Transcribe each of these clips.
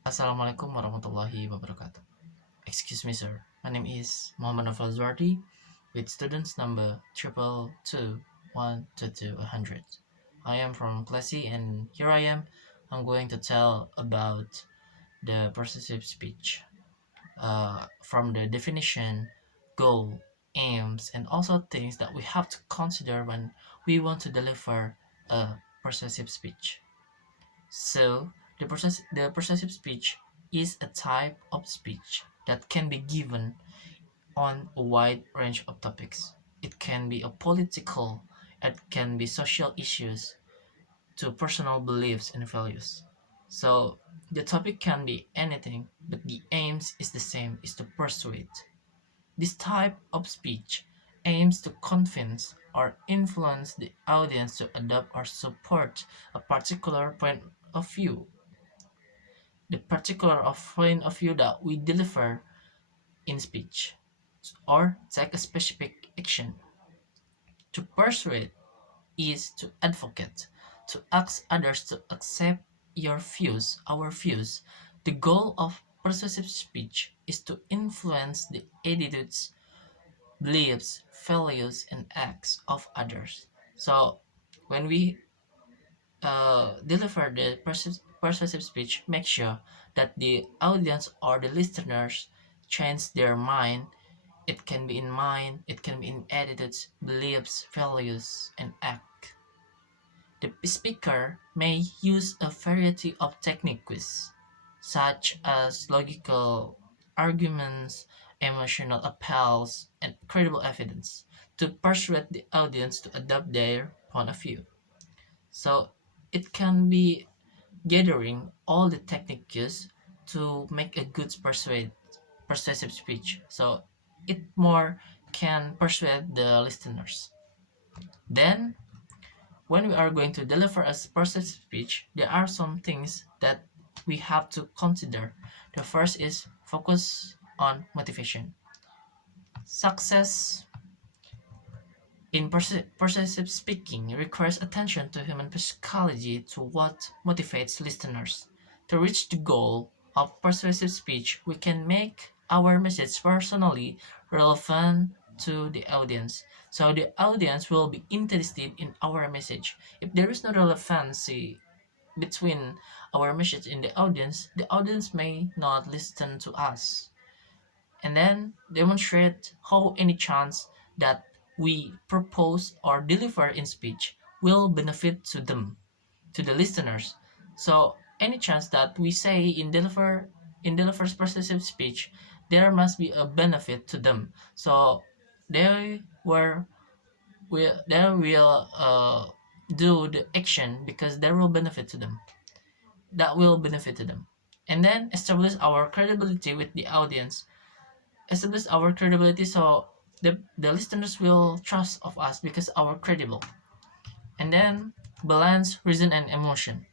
Assalamualaikum warahmatullahi wabarakatuh. Excuse me, sir. My name is Muhammad Naufal Lazuardi with students number 222122100. I am from Class C and here I am. I'm going to tell about the persuasive speech. From the definition, goal, aims, and also things that we have to consider when we want to deliver a persuasive speech. So, the persuasive speech is a type of speech that can be given on a wide range of topics. It can be a political, it can be social issues, to personal beliefs and values. So, the topic can be anything, but the aims is the same, is to persuade. This type of speech aims to convince or influence the audience to adopt or support a particular point of view. The particular point of view that we deliver in speech, or take a specific action. To persuade is to advocate, to ask others to accept your views, our views. The goal of persuasive speech is to influence the attitudes, beliefs, values, and acts of others. So, when we deliver the persuasive speech, make sure that the audience or the listeners change their mind. It can be in mind, it can be in attitudes, beliefs, values, and act. The speaker may use a variety of techniques, such as logical arguments, emotional appeals, and credible evidence, to persuade the audience to adopt their point of view. So it can be gathering all the techniques to make a good persuasive speech. So it more can persuade the listeners. Then when we are going to deliver a persuasive speech, there are some things that we have to consider. The first is focus on motivation. Success in persuasive speaking requires attention to human psychology, to what motivates listeners. To reach the goal of persuasive speech, we can make our message personally relevant to the audience. So the audience will be interested in our message. If there is no relevancy between our message and the audience may not listen to us. And then demonstrate how any chance that we propose or deliver in speech will benefit to them, to the listeners. So any chance that we say in delivers persuasive speech, there must be a benefit to them. So they were they will do the action because there will benefit to them. That will benefit to them. And then establish our credibility with the audience. Establish our credibility so the listeners will trust of us because our credible. And then balance reason and emotion.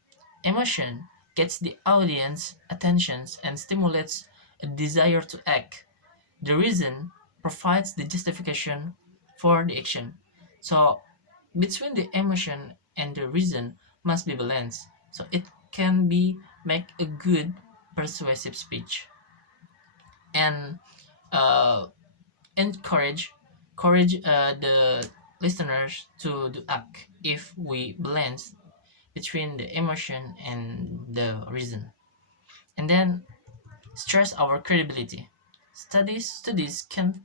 Emotion gets the audience attentions and stimulates a desire to act. The reason provides the justification for the action. So between the emotion and the reason must be balanced so it can be make a good persuasive speech. And uh, encourage the listeners to do act if we balance between the emotion and the reason. And then stress our credibility. Studies can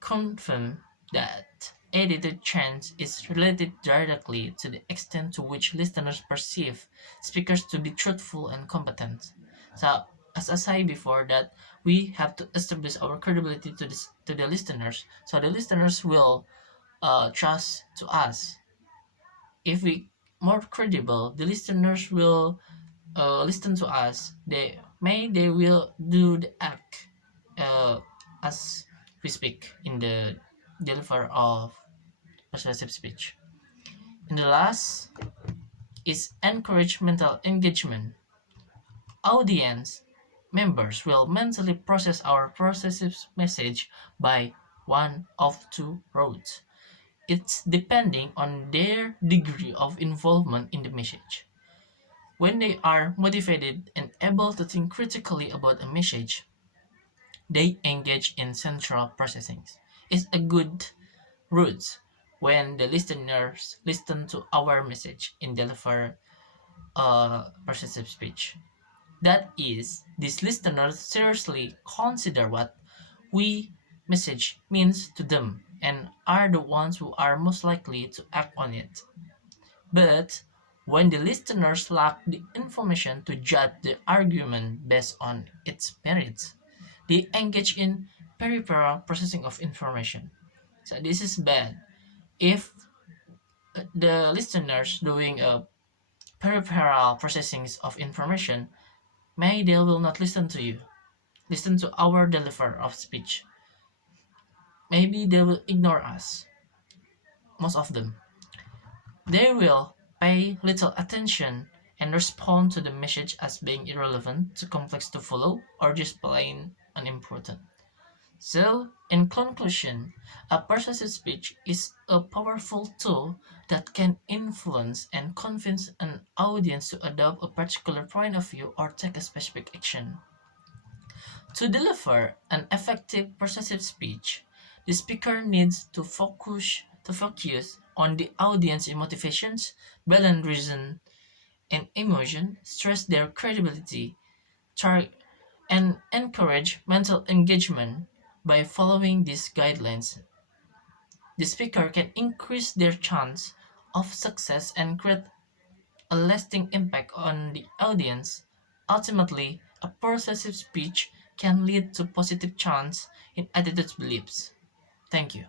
confirm that attitude change is related directly to the extent to which listeners perceive speakers to be truthful and competent. So, as I said before, that we have to establish our credibility to the listeners, so the listeners will trust to us. If we more credible, the listeners will listen to us. They will do the act uh, as we speak in the deliver of persuasive speech. And the last is encourage mental engagement. Audience members will mentally process our persuasive message by one of two routes. It's depending on their degree of involvement in the message. When they are motivated and able to think critically about a message, they engage in central processing. It's a good route when the listeners listen to our message and deliver persuasive speech. That is, these listeners seriously consider what we message means to them and are the ones who are most likely to act on it. But when the listeners lack the information to judge the argument based on its merits, they engage in peripheral processing of information. So this is bad. If the listeners doing a peripheral processing of information, maybe they will not listen to you. Listen to our deliver of speech. Maybe they will ignore us. Most of them. They will pay little attention and respond to the message as being irrelevant, too complex to follow, or just plain unimportant. So, in conclusion, a persuasive speech is a powerful tool that can influence and convince an audience to adopt a particular point of view or take a specific action. To deliver an effective persuasive speech, the speaker needs to focus on the audience's motivations, balance reason and emotion, stress their credibility, tar- and encourage mental engagement. By following these guidelines, the speaker can increase their chance of success and create a lasting impact on the audience. Ultimately, a persuasive speech can lead to positive change in attitude beliefs. Thank you.